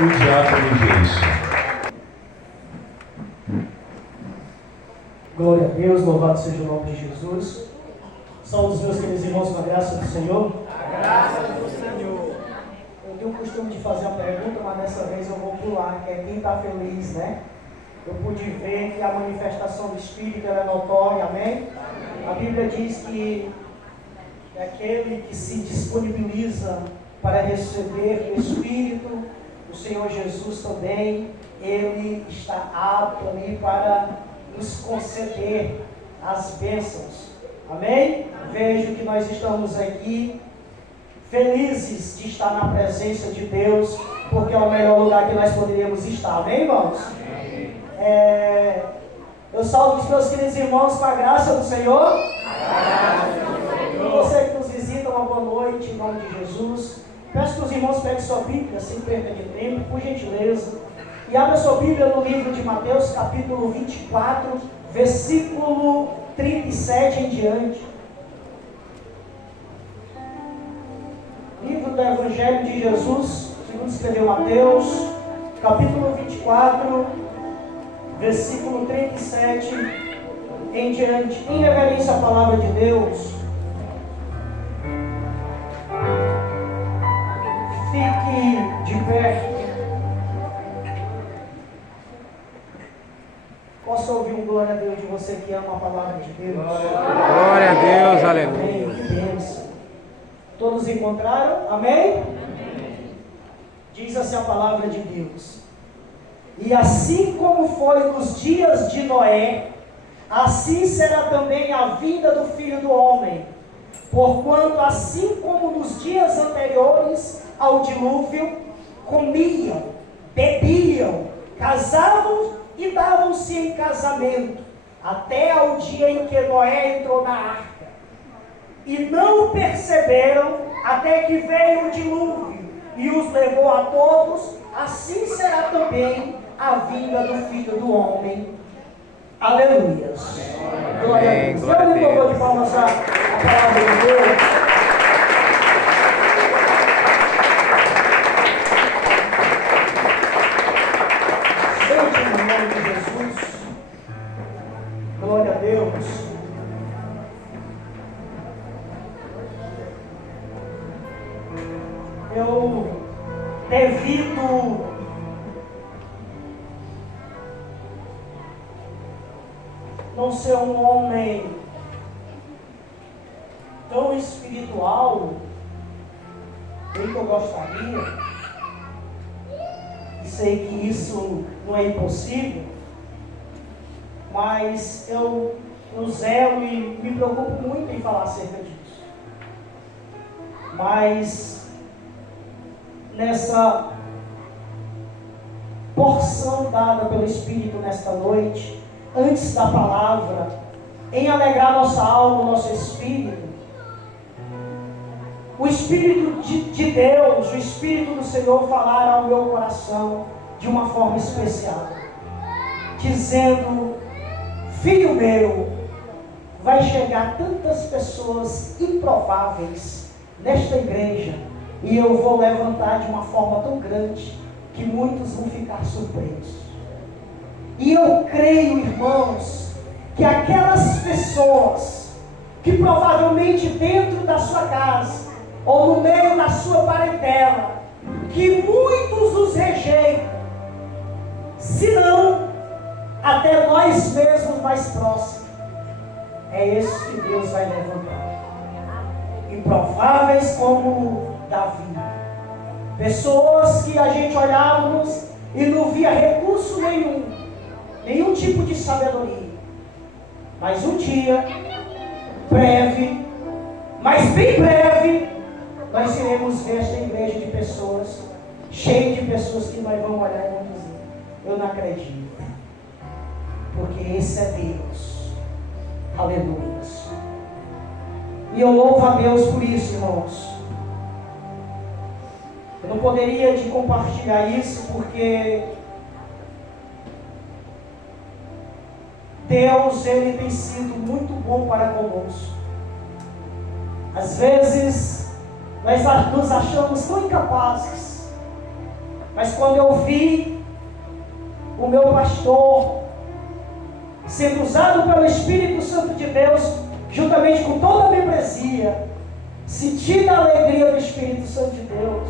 o diácono Geison. Glória a Deus, louvado seja o nome de Jesus. Saúde os meus queridos irmãos com a graça do Senhor. A graça do Senhor. Eu tenho o costume de fazer uma pergunta, mas dessa vez eu vou pular, que é quem está feliz, né? Eu pude ver que a manifestação do Espírito ela é notória, amém? A Bíblia diz que é aquele que se disponibiliza para receber o Espírito, o Senhor Jesus também, Ele está apto ali para nos conceder as bênçãos, amém? Vejo que nós estamos aqui felizes de estar na presença de Deus, porque é o melhor lugar que nós poderíamos estar, amém, irmãos? Amém. Eu saúdo os meus queridos irmãos com a graça do Senhor. E você que nos visita, uma boa noite, em nome de Jesus. Peço que os irmãos peguem sua Bíblia, sem perda de tempo, por gentileza. E abra sua Bíblia no livro de Mateus, capítulo 24, versículo 37 em diante. Livro do Evangelho de Jesus, segundo escreveu Mateus, capítulo 24, versículo 37 em diante. Em reverência à palavra de Deus, fique de pé. Posso ouvir um glória a Deus de você que ama a palavra de Deus? Glória a Deus, aleluia. Amém, que bênção. Todos encontraram? Amém? Amém? Diz assim a palavra de Deus: e assim como foi nos dias de Noé, assim será também a vinda do Filho do Homem. Porquanto assim como nos dias anteriores ao dilúvio, comiam, bebiam, casavam e davam-se em casamento, até ao dia em que Noé entrou na arca. E não perceberam até que veio o dilúvio e os levou a todos. Assim será também a vinda do Filho do Homem. Aleluia. Glória a Deus. Glória a Deus. Eu de palmas a palavra de Deus. Sente no nome de Jesus. Glória a Deus. Eu devido não ser um homem tão espiritual bem que eu gostaria, e sei que isso não é impossível, mas eu zelo e me preocupo muito em falar acerca disso. Mas nessa porção dada pelo Espírito nesta noite, antes da palavra, em alegrar nossa alma, nosso espírito, o Espírito de Deus, o Espírito do Senhor falar ao meu coração de uma forma especial, dizendo: filho meu, vai chegar tantas pessoas improváveis nesta igreja, e eu vou levantar de uma forma tão grande que muitos vão ficar surpresos. E eu creio, irmãos, que aquelas pessoas que provavelmente dentro da sua casa ou no meio da sua parentela, que muitos os rejeitam, se não até nós mesmos mais próximos, é esse que Deus vai levantar. Improváveis como Davi, pessoas que a gente olhávamos e não via recurso nenhum tipo de sabedoria, mas um dia breve, mas bem breve, nós iremos ver esta igreja de pessoas, cheia de pessoas que nós vamos olhar e vamos dizer: eu não acredito, porque esse é Deus. Aleluia. E eu louvo a Deus por isso, irmãos. Eu não poderia te compartilhar isso, porque Deus, Ele tem sido muito bom para conosco. Às vezes, nós nos achamos tão incapazes, Mas quando eu vi o meu pastor sendo usado pelo Espírito Santo de Deus, juntamente com toda a membresia, sentindo a alegria do Espírito Santo de Deus,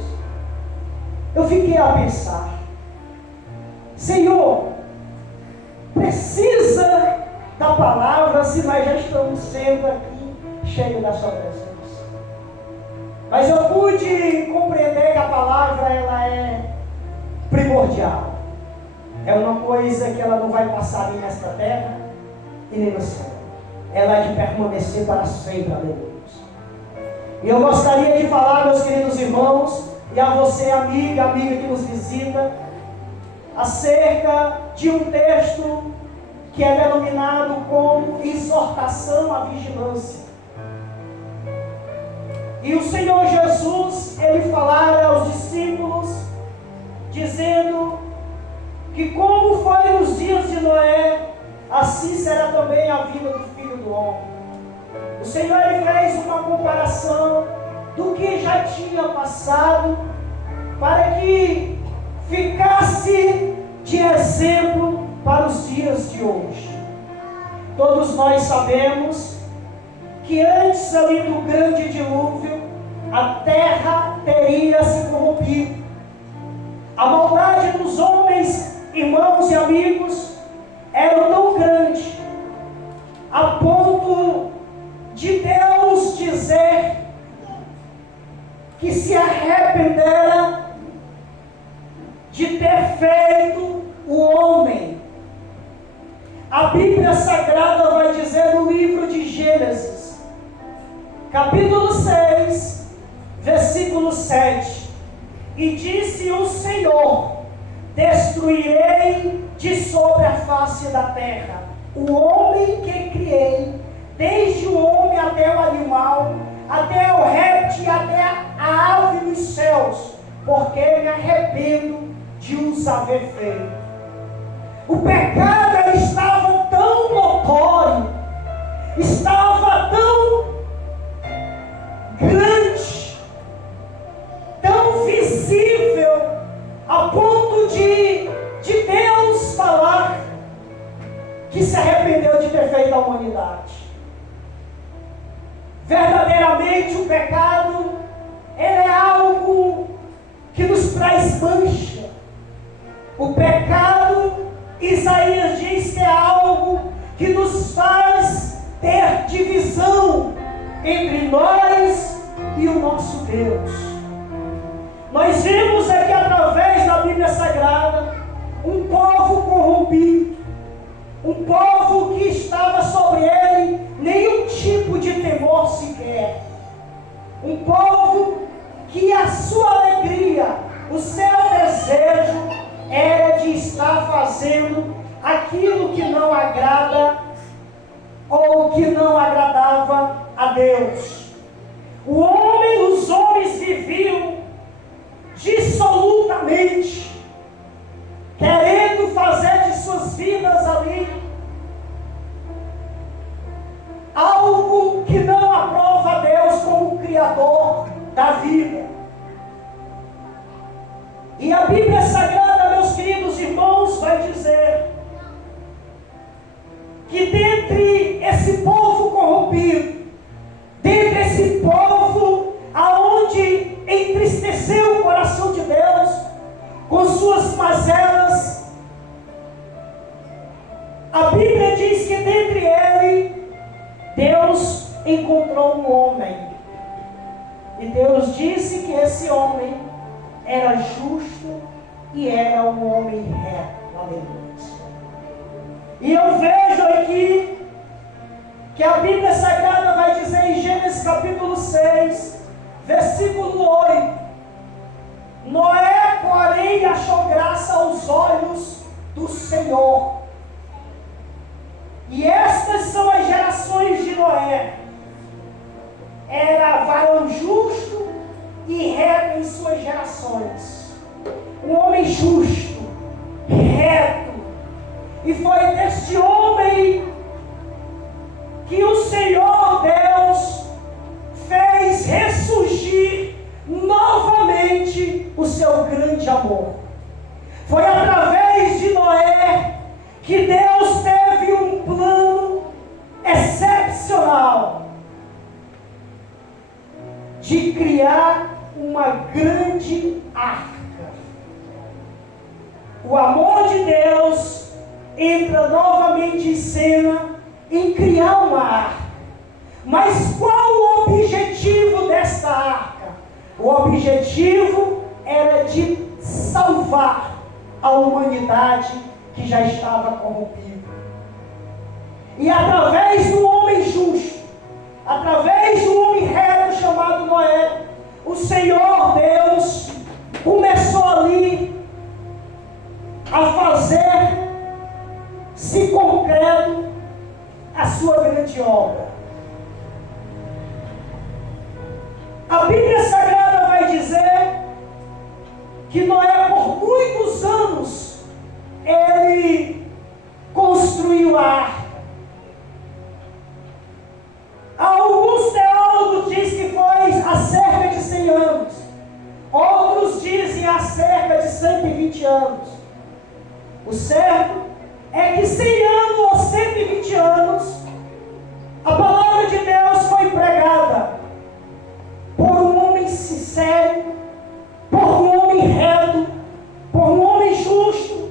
eu fiquei a pensar: Senhor, precisa da palavra se nós já estamos sendo aqui cheios da sua presença? Mas eu pude compreender que a palavra, ela é primordial. É uma coisa que ela não vai passar nem nesta terra e nem no céu. Ela é de permanecer para sempre, aleluia. E eu gostaria de falar, meus queridos irmãos, e a você, amiga que nos visita, acerca de um texto que é denominado como exortação à vigilância. E o Senhor Jesus, ele falara aos discípulos, dizendo que como foi nos dias de Noé, assim será também a vida do Filho do Homem. O Senhor, ele fez uma comparação do que já tinha passado, para que ficasse de exemplo para os dias de hoje. Todos nós sabemos que antes ali do grande dilúvio, a terra teria se corrompido. A maldade dos homens, irmãos e amigos, era tão grande, a ponto de Deus dizer que se arrependera de ter feito o homem. A Bíblia Sagrada vai dizer no livro de Gênesis, capítulo 6, versículo 7, e disse o Senhor: destruirei de sobre a face da terra o homem que criei, desde o homem até o animal, até o réptil, até a ave dos céus, porque me arrependo de os haver feito. O pecado estava tão notório, estava tão grande, tão visível, a ponto de Deus falar que se arrependeu de ter feito a humanidade. Verdadeiramente o pecado, ele é algo que nos traz mancha. O pecado, Isaías diz que é algo que nos faz ter divisão entre nós e o nosso Deus. Nós vimos aqui através da Bíblia Sagrada um povo corrompido, um povo que estava sobre ele nenhum tipo de temor sequer, um povo que a sua alegria, o seu desejo era de estar fazendo aquilo que não agrada ou que não agradava a Deus. Os homens viviam dissolutamente, querendo fazer de suas vidas ali algo que não aprova a Deus como o Criador da vida. E a Bíblia Sagrada, meus queridos irmãos, vai dizer que dentre esse povo corrompido, dentre esse povo aonde entristeceu o coração de Deus com suas mazelas, a Bíblia diz que dentre ele Deus encontrou um homem, e Deus disse que esse homem era justo e era um homem reto. Aleluia. E eu vejo aqui que a Bíblia Sagrada vai dizer em Gênesis capítulo 6, versículo 8: Noé, porém, achou graça aos olhos do Senhor. E estas são as gerações de Noé. Era varão justo e reto em suas gerações. Um homem justo, reto. E foi deste homem que o Senhor Deus fez ressurgir novamente o seu grande amor. Foi através de Noé que Deus teve um plano excepcional de criar uma grande arca. O amor de Deus entra novamente em cena em criar uma arca. Mas qual o objetivo desta arca? O objetivo era de salvar a humanidade que já estava corrompida. E através do homem justo, através do homem reto chamado Noé, o Senhor Deus começou ali a fazer-se concreto a sua grande obra. A Bíblia Sagrada vai dizer que Noé, por muitos anos, ele construiu a arca. Alguns teólogos dizem que foi há cerca de 100 anos. Outros dizem há cerca de 120 anos. O certo é que 100 anos ou 120 anos, a palavra de Deus foi pregada por um homem sincero, por um homem reto, por um homem justo,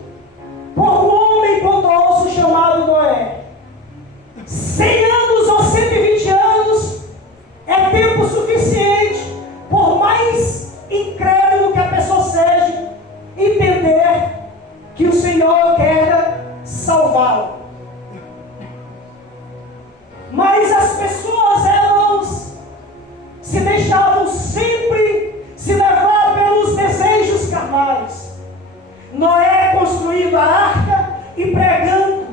por um homem bondoso chamado Noé. 100 anos ou 120 anos é tempo suficiente, por mais incrédulo que a pessoa seja, entender que o Senhor quer salvá-lo. Mas as pessoas, elas se deixavam sempre se levar pelos desejos carnais. Noé construindo a arca e pregando.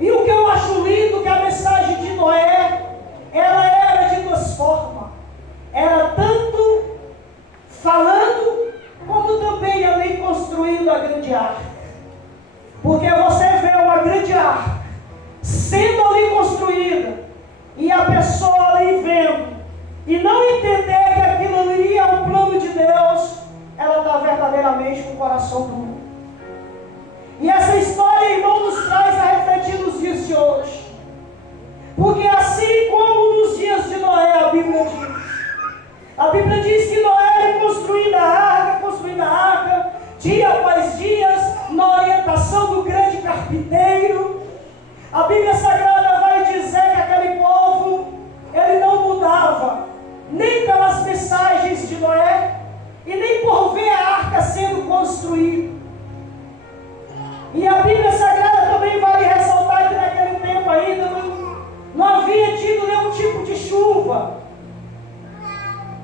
E o que eu acho lindo, que a mensagem de Noé, ela era de duas formas. Era tanto falando, como também ali construindo a grande arca. Porque você vê uma grande arca sendo ali construída, e a pessoa ali vendo, e não entender que aquilo ali é um plano de Deus, ela está verdadeiramente com o coração duro. E essa história, irmão, nos traz a refletir nos dias de hoje. Porque assim como nos dias de Noé, a Bíblia diz que Noé construindo a arca, dia após dia, na orientação do grande carpinteiro. A Bíblia Sagrada vai dizer que aquele povo, ele não mudava, nem pelas mensagens de Noé, e nem por ver a arca sendo construída. E a Bíblia Sagrada também vale ressaltar que naquele tempo ainda não havia tido nenhum tipo de chuva.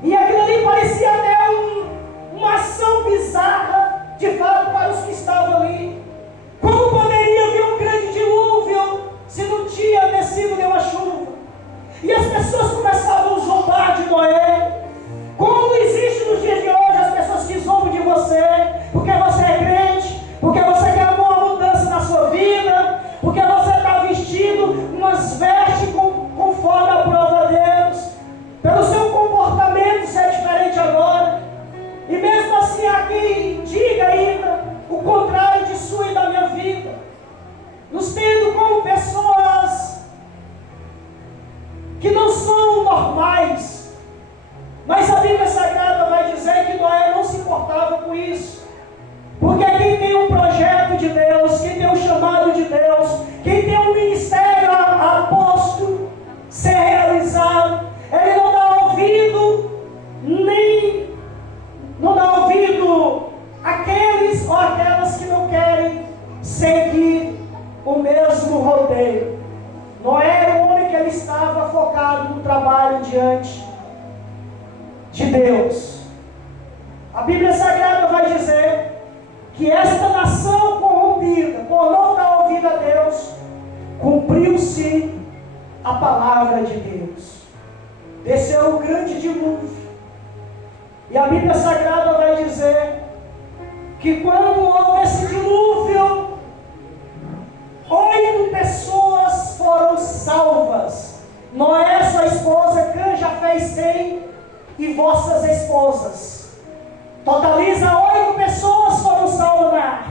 E aquilo ali parecia até uma ação bizarra, de fato, para os que estavam ali. Como poderia vir um grande dilúvio se não tinha descido nenhuma chuva? E as pessoas começavam a zombar de Noé. Como existe nos dias de hoje as pessoas que zombam de você, porque você é crente, porque você quer uma mudança na sua vida, porque você está vestido umas vestes conforme a prova de Deus, pelo seu comportamento ser diferente agora. E mesmo assim há quem diga ainda o contrário de sua e da minha vida, nos tendo como pessoas que não são normais. Mas a Bíblia Sagrada vai dizer que Noé não se importava com isso. Porque quem tem um projeto de Deus, quem tem um chamado de Deus, quem tem um ministério aposto ser realizado, ele não dá ouvido àqueles ou aquelas que não querem seguir o mesmo rodeio. Noé era um homem que ele estava focado no trabalho diante de Deus. A Bíblia Sagrada vai dizer que esta nação corrompida, por não dar ouvido a Deus, cumpriu-se a palavra de Deus. Desceu um grande dilúvio. E a Bíblia Sagrada vai dizer que quando houve esse dilúvio, 8 pessoas foram salvas. Noé, sua esposa, Cã, já fez 100, e vossas esposas. Totaliza 8 pessoas foram salvas na arca.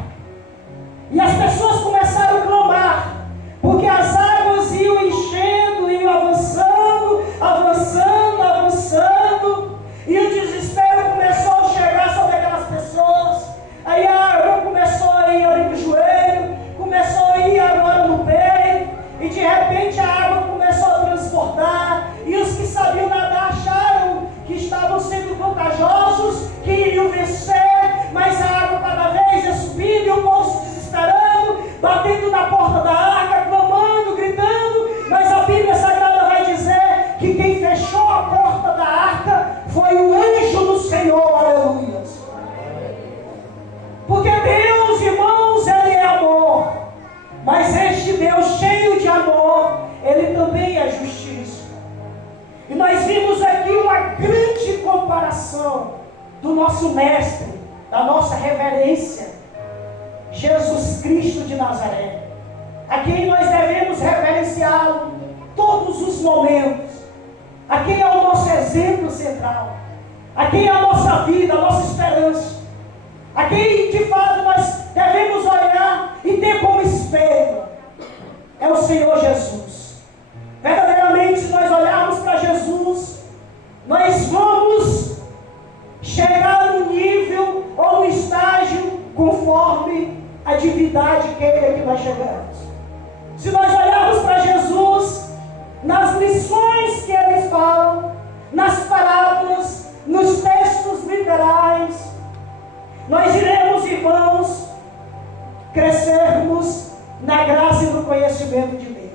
Mas este Deus cheio de amor, Ele também é justiça. E nós vimos aqui uma grande comparação do nosso mestre, da nossa reverência, Jesus Cristo de Nazaré, a quem nós devemos reverenciá-lo todos os momentos, a quem é o nosso exemplo central, a quem é a nossa vida, a nossa esperança, a quem de fato nós devemos olhar e ter como espelho, é o Senhor Jesus. Verdadeiramente, se nós olharmos para Jesus, nós vamos chegar no nível ou no estágio conforme a divindade queira que nós chegamos. Se nós olharmos para Jesus, nas lições que Ele fala, nas parábolas, nos textos literais, nós iremos, irmãos, crescermos na graça e no conhecimento de Deus.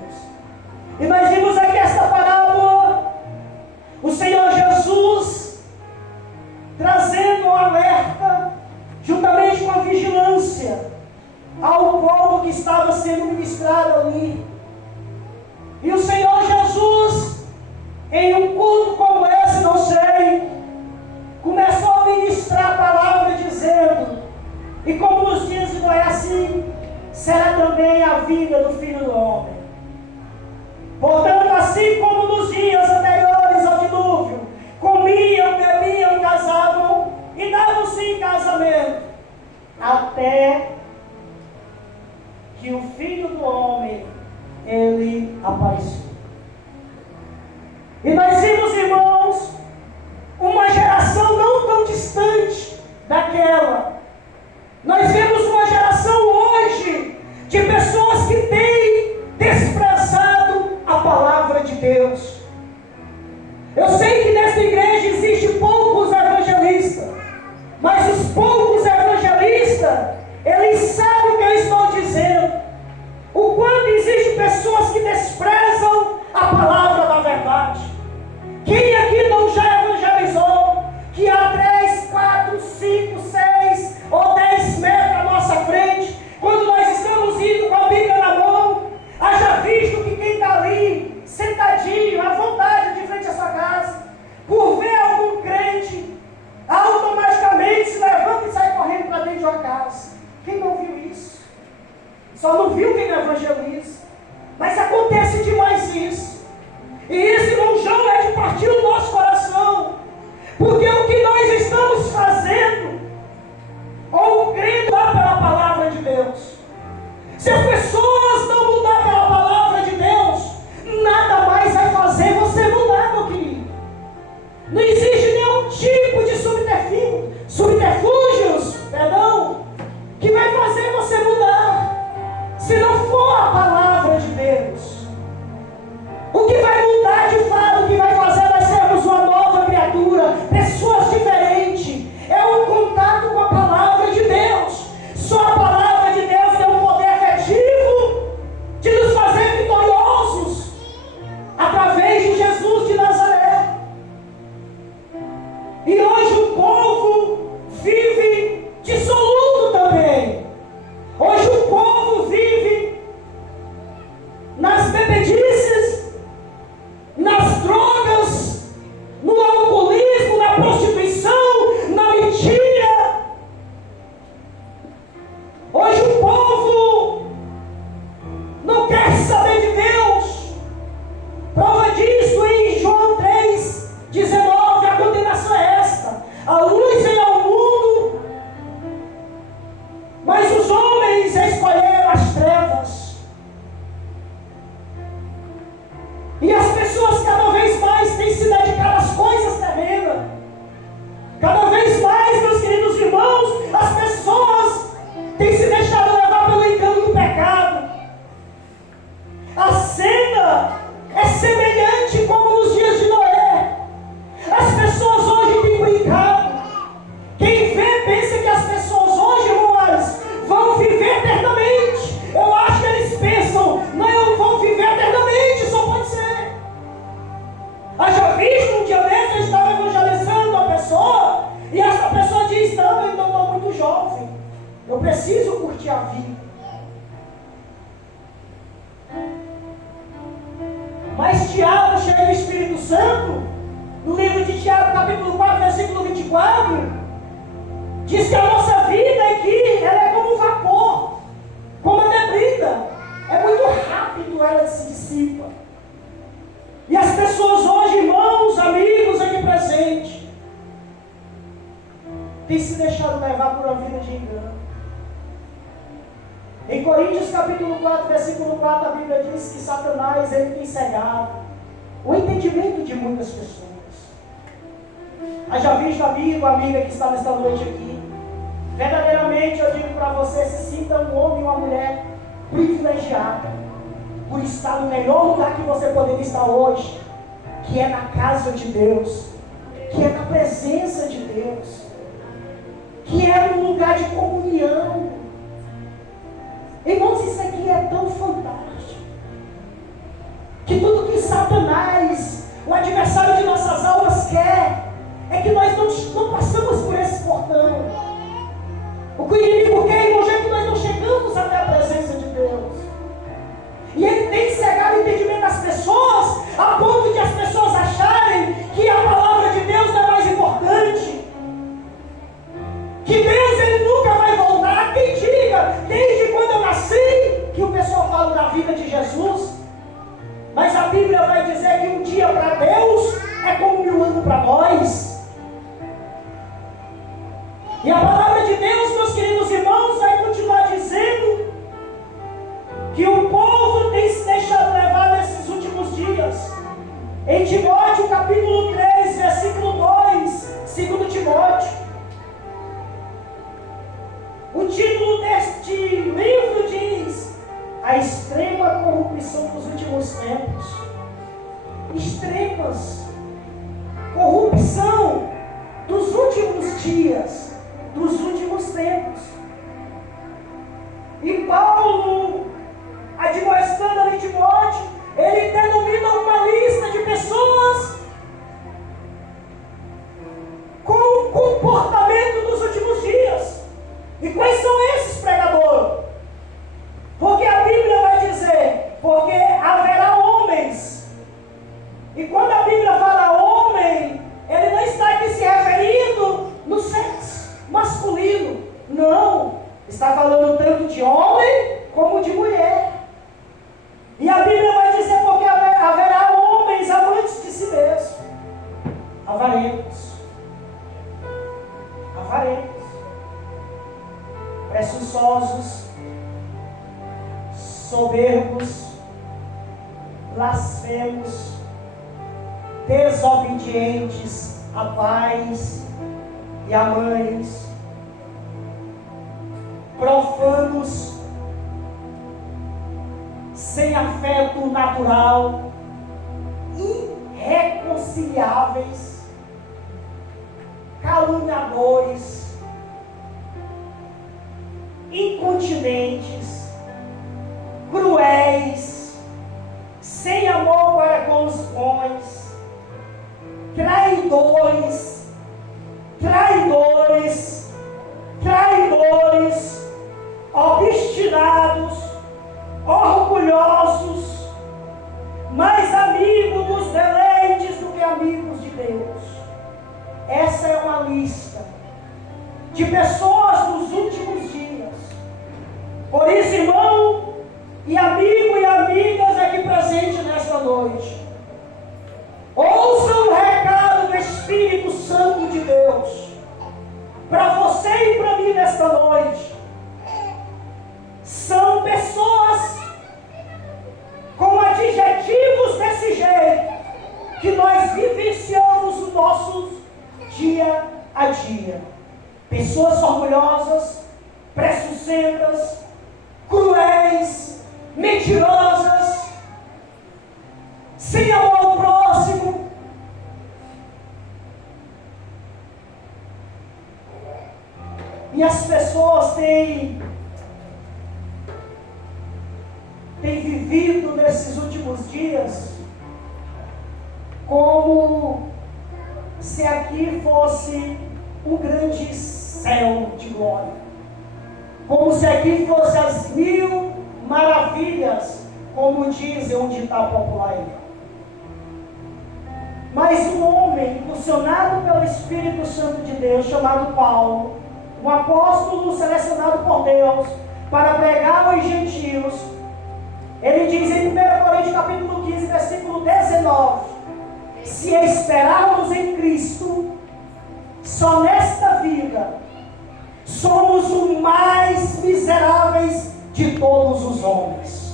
E nós vimos aqui esta parábola, o Senhor Jesus trazendo um alerta, juntamente com a vigilância, ao povo que estava sendo ministrado ali. E o Senhor Jesus, em um culto como esse, não sei, começou a ministrar a palavra dizendo: e como nos dias de Noé, assim será também a vida do Filho do Homem. Portanto, assim como nos dias anteriores ao dilúvio, comiam, bebiam, casavam e davam-se em casamento, até que o Filho do Homem, Ele apareceu. E nós vimos, irmãos, uma geração não tão distante daquela. Nós vemos uma geração hoje de pessoas que têm desprezado a palavra de Deus. Eu sei que nesta igreja existem poucos evangelistas, mas os poucos evangelistas, eles sabem o que eu estou dizendo. O quanto existem pessoas que desprezam a palavra da verdade. Quem aqui não já evangelizou que há 3, 4, 5, 6 ou 10 metros à nossa frente, quando nós estamos indo com a Bíblia na mão, haja visto que quem está ali, sentadinho, à vontade, de frente à sua casa, por ver algum crente, automaticamente se levanta e sai correndo para dentro de uma casa? Quem não viu isso? Só não viu quem não evangeliza. Mas acontece demais isso. E esse, irmão João, é de partir o nosso coração. Porque o que nós estamos fazendo, ou crendo lá pela palavra de Deus, se as pessoas não mudar pela palavra de Deus, nada mais vai fazer você mudar, meu querido. Não existe nenhum tipo de subterfúgios, que vai fazer você mudar, se não for a palavra de Deus. O que vai mudar de fato, o que vai fazer nós sermos uma nova criatura, pessoas diferentes, é o contato com a palavra de Deus. Só a palavra de Deus tem um poder efetivo de nos fazer vitoriosos através de Jesus de Nazaré. E hoje o povo vive dissoluto também. Hoje o povo vive nas bebedices, nas drogas, no alcoolismo, na prostituição, na mentira. Hoje o povo não quer saber de Deus. Prova disso em João 3,19, a condenação é esta: a luz veio ao mundo, mas os homens escolheram as trevas. E as pessoas cada vez mais têm se dedicado às coisas terrenas. Cada vez mais, meus queridos irmãos, as pessoas têm se deixado levar pelo engano do pecado. A cena é semelhante como nos dias de Noé. As pessoas hoje têm brincado. Quem vê pensa que as pessoas hoje, irmãos, vão viver eternamente. Eu acho que eles pensam: não, vão viver eternamente, só pode ser. Haja visto, um dia desses eu estava evangelizando uma pessoa, e essa pessoa diz: não, eu ainda estou muito jovem, eu preciso curtir a vida. Mas Tiago, cheio do Espírito Santo, no livro de Tiago, capítulo 4, versículo 24, diz que a nossa vida aqui, ela é como um vapor, como a neblina. É muito rápido, ela se dissipa. E as pessoas hoje, irmãos, amigos aqui presentes, têm se deixado levar por uma vida de engano. Em Coríntios capítulo 4, versículo 4, a Bíblia diz que Satanás, ele tem cegado o entendimento de muitas pessoas. Haja visto, amigo, amiga que está nesta noite aqui, verdadeiramente eu digo para você, se sinta um homem e uma mulher privilegiada por estar no melhor lugar que você poderia estar hoje, que é na casa de Deus, que é na presença de Deus, que é no lugar de comunhão. Irmãos, isso aqui é tão fantástico, que tudo que Satanás, o adversário de nossas almas, quer é que nós não passamos por esse portão. O que o inimigo quer, irmãos, é que nós não chegamos até a presença de Deus. E ele tem cegado o entendimento das pessoas, a ponto de as pessoas acharem que a palavra de Deus não é mais importante, que Deus, ele nunca vai voltar. Quem diga, desde quando eu nasci, que o pessoal fala da vida de Jesus, mas a Bíblia vai dizer que um dia para Deus é como 1000 anos para nós. E a palavra de Deus, meus queridos irmãos, vai continuar dizendo que o povo tem se deixado levar nesses últimos dias. Em Timóteo capítulo 3, versículo 2, 2 Timóteo, o título deste livro diz: a extrema corrupção dos últimos tempos. Extremas corrupção dos últimos dias, dos últimos tempos. E Paulo, admoestando ali Timóteo, ele denomina uma lista de pessoas com o comportamento dos últimos dias. E quais são esses, pregador? Porque a Bíblia vai dizer, porque haverá homens. E quando a Bíblia fala homem, ele não está aqui se referindo no sexo masculino. Não, está falando tanto de homem como de mulher. E a Bíblia vai dizer, porque haverá homens amantes de si mesmos, avarentos, presunçosos, soberbos, blasfemos, desobedientes a pais e a mães, profanos, sem afeto natural, irreconciliáveis, caluniadores, incontinentes, cruéis, sem amor para com os bons, traidores, obstinados, orgulhosos, mais amigos dos deleites do que amigos de Deus. Essa é uma lista de pessoas dos últimos dias. Por isso, irmão e amigo e amigas aqui presentes nesta noite, ouçam o recado do Espírito Santo de Deus para você e para mim nesta noite. São pessoas com adjetivos desse jeito que nós vivenciamos o nosso dia a dia. Pessoas orgulhosas, presuncentas, cruéis, mentirosas, sem amor ao próximo. E as pessoas têm vivido nesses últimos dias como se aqui fosse um grande céu de glória, como se aqui fosse as 1000 maravilhas, como dizem um ditado popular aí. Mas um homem, impulsionado pelo Espírito Santo de Deus, chamado Paulo, um apóstolo selecionado por Deus para pregar aos gentios, ele diz em 1 Coríntios capítulo 15, versículo 19: se esperarmos em Cristo, só nesta vida, somos os mais miseráveis de todos os homens.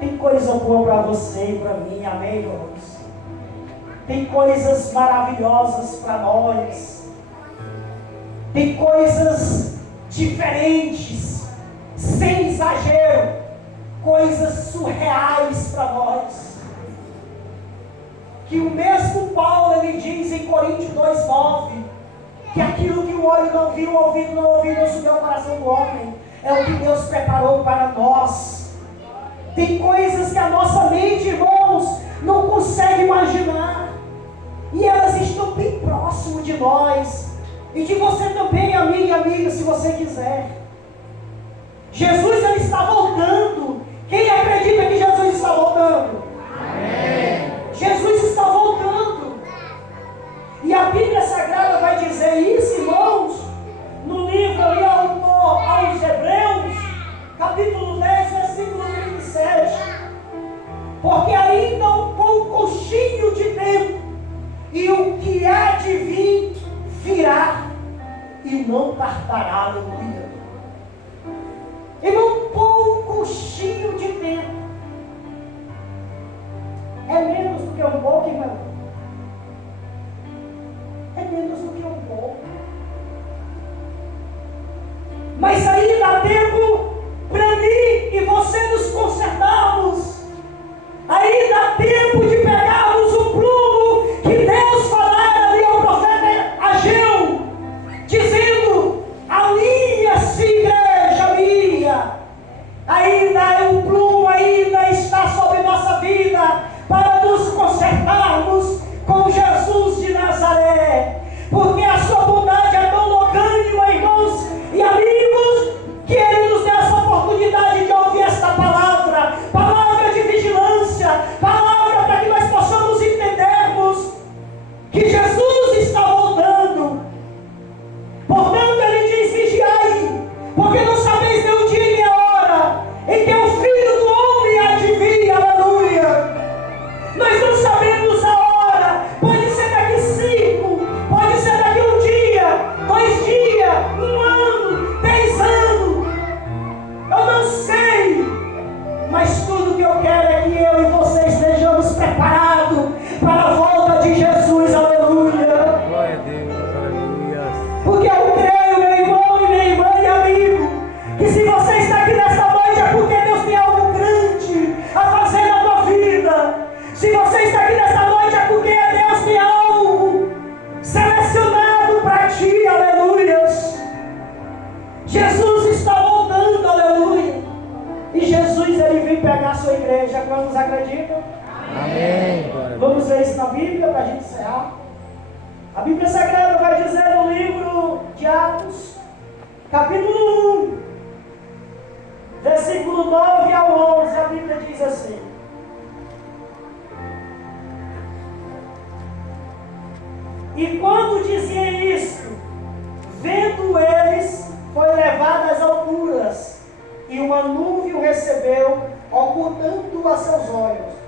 Tem coisa boa para você e para mim, amém, irmãos? Tem coisas maravilhosas para nós. Tem coisas diferentes, sem exagero, coisas surreais para nós. Que o mesmo Paulo, ele diz em Coríntios 2:9, que aquilo que o olho não viu, o ouvido não ouviu, não subiu ao coração do homem, é o que Deus preparou para nós. Tem coisas que a nossa mente, irmãos, não consegue imaginar. E elas estão bem próximo de nós. E de você também, amiga e amiga, se você quiser. Jesus, ele está voltando. Quem acredita que Jesus está voltando? Amém. Jesus está voltando. E a Bíblia Sagrada vai dizer isso, irmãos, no livro ali aos Hebreus, capítulo 10, versículo 37. Porque ainda um pouquinho de tempo, e o que há de vir, virá, e não tardará, aleluia. E um pouquinho de tempo, é menos do que um pouco, irmão. É menos do que um pouco. Mas aí dá tempo para mim e você nos consertarmos. Aí dá tempo de pegarmos o prumo que Deus falara ali ao profeta Ageu, dizendo: alinha-se, igreja minha. Ainda o prumo ainda está sobre nossa vida para nos consertarmos com Jesus de Nazaré. Porque a sua bondade é tão longânima, irmãos e amigos, que Ele nos deu essa oportunidade de ouvir esta palavra, palavra de vigilância, palavra para que nós possamos entendermos que Jesus está voltando. Portanto, Ele diz: vigiai, porque não sabeis nem o dia nem a hora em que o Filho do Homem há de vir, aleluia. Nós não sabemos a hora, pode ser daqui 5, pode ser daqui um dia, 2 dias, 1 ano, 10 anos, eu não sei, mas tudo que eu quero é que eu e você estejamos preparados para a volta de Jesus, aleluia. Glória a Deus, aleluia. Porque eu creio, meu irmão e minha irmã e amigo, que se você está aqui nesta noite é porque Deus tem algo grande a fazer na tua vida. Se você está aqui nesta noite é porque Deus tem algo selecionado para ti, aleluias. Jesus está voltando, aleluia. E Jesus, Ele vem pegar a sua igreja. Quantos acreditam? Amém. Glória a Deus. Vamos ver isso na Bíblia para a gente encerrar. A Bíblia Sagrada vai dizer no livro de Atos, capítulo 1, versículo 9 ao 11, a Bíblia diz assim: e quando dizia isto, vendo eles, foi levado às alturas, e uma nuvem o recebeu, ocultando-o a seus olhos.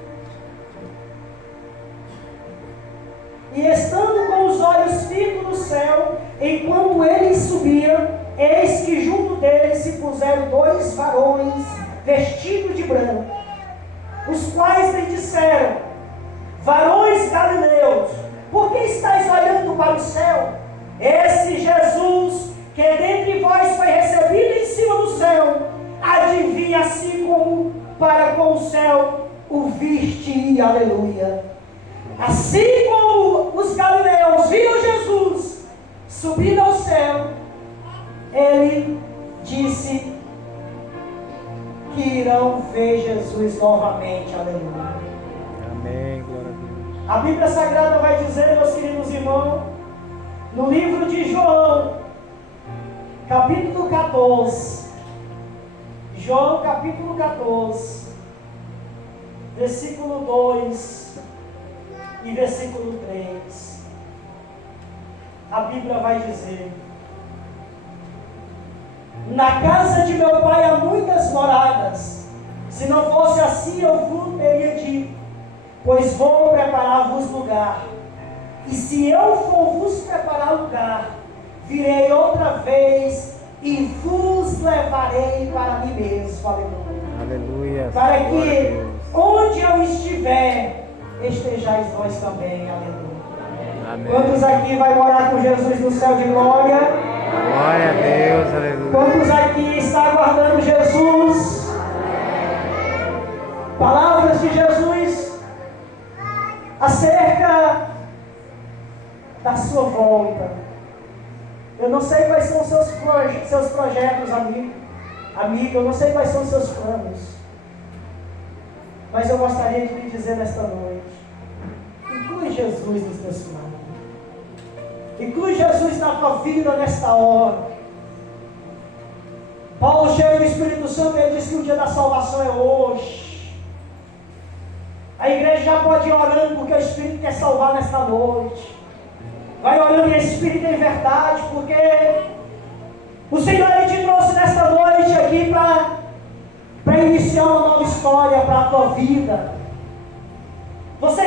E estando com os olhos fitos no céu, enquanto ele subia, eis que junto dele se puseram 2 varões vestidos de branco, os quais lhe disseram: varões galileus, por que estáis olhando para o céu? Esse Jesus, que dentre vós foi recebido em cima do céu, adivinha assim como para com o céu o viste, aleluia. Assim como os galileus viram Jesus subindo ao céu, ele disse que irão ver Jesus novamente, aleluia. Amém, glória a Deus. A Bíblia Sagrada vai dizer, meus queridos irmãos, no livro de João, capítulo 14, João capítulo 14, versículo 2 e versículo 3. A Bíblia vai dizer: na casa de meu pai há muitas moradas, se não fosse assim eu vos teria dito, pois vou preparar-vos lugar. E se eu for vos preparar lugar, virei outra vez e vos levarei para mim mesmo. Aleluia. Aleluia. Para Glória a que Deus. onde eu estiver, estejais vós também. Aleluia. Amém. Quantos aqui vai morar com Jesus no céu de glória? Glória a Deus. Aleluia. Quantos aqui está aguardando Jesus? Palavras de Jesus acerca da sua volta. Eu não sei quais são os seus projetos, amigo. Amiga, eu não sei quais são os seus planos. Mas eu gostaria de lhe dizer nesta noite: inclui Jesus nos teus planos. Inclui Jesus na tua vida nesta hora. Paulo, cheio do Espírito Santo, ele diz que o dia da salvação é hoje. A igreja já pode ir orando, porque o Espírito quer salvar nesta noite. Vai orando em Espírito e em verdade, porque o Senhor ele te trouxe nesta noite aqui para iniciar uma nova história para a tua vida. Você